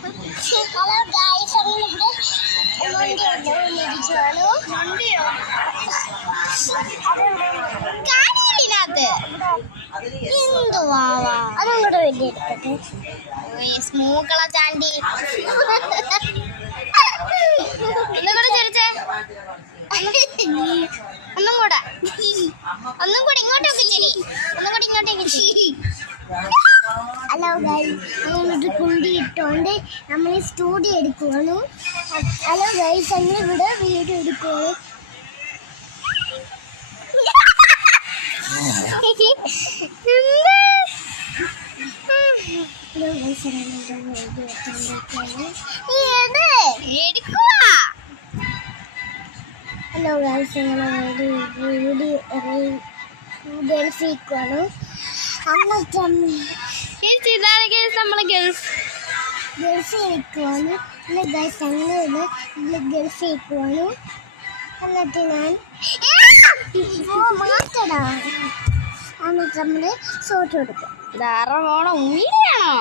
Hello guys, എന്തുവാ അതങ്ങോട്ട് വലിയ എടുക്കട്ടെ. സ്മൂക്കള ചാണ്ടി ഒന്നും കൂടെ ചിരിച്ചേ, ഒന്നും കൂടെ ഇങ്ങോട്ടേക്ക് ചിരി, ഒന്നും കൂടെ ഇങ്ങോട്ടേക്ക് ചിരി. ഹലോ ഗൈസ്, നമ്മളിത് കുണ്ടി ഇട്ടോണ്ട് നമ്മൾ സ്റ്റുഡിയോ എടുക്കുവാണ്. ഹലോ ഗൈസ്, ഞങ്ങളിവിടെ വീഡിയോ എടുക്കുവാണ്. ഹലോ ഗൈസ്, വീഡിയോ ഗൾഫിക്കുവാണ്. ഗൾഫിക്കുവാണ്. ഗൈസ്, ഞങ്ങൾ ഗൾഫിക്കുവാണ്. എന്നിട്ട് ഞാൻ മാറ്റടാ എന്നിട്ട് നമ്മള് ഷോട്ട് കൊടുക്കും. ധാരാളം ഉമ്മീനാണോ?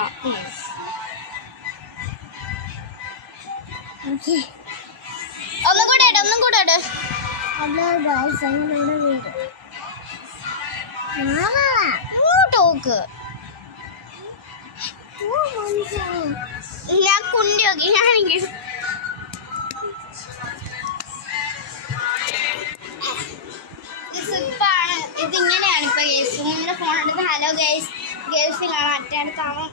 ഒന്നും കൂടെ ഇട്. ഹലോ ഗൈസ്, ഞങ്ങളുടെ വീട് ഇങ്ങോട്ട് നോക്ക്. ഞാൻ കുണ്ടി നോക്കി. ഞാനെങ്കിൽ ഇതിങ്ങനെയാണ് ഇപ്പൊ ഗൈസ്. നമ്മുടെ ഫോൺ എടുത്ത് ഹലോ ഗൈസ് ഗൾഫിലാണ്, മറ്റേ അടുത്താണ്.